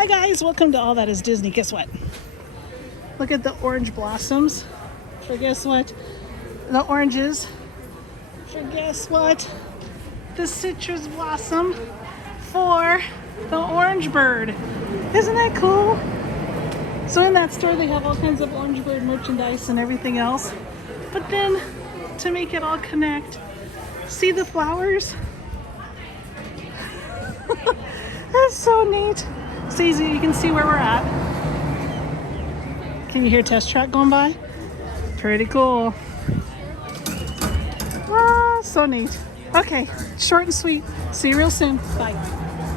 Hi guys, welcome to All That Is Disney. Guess what? Look at the orange blossoms. For guess what? The oranges. For guess what? The citrus blossom for the orange bird. Isn't that cool? So in that store they have all kinds of orange bird merchandise and everything else. But then to make it all connect, see the flowers? That's so neat. So easy, you can see where we're at. Can you hear Test Track going by? Pretty cool. Ah, so neat. Okay, short and sweet. See you real soon. Bye.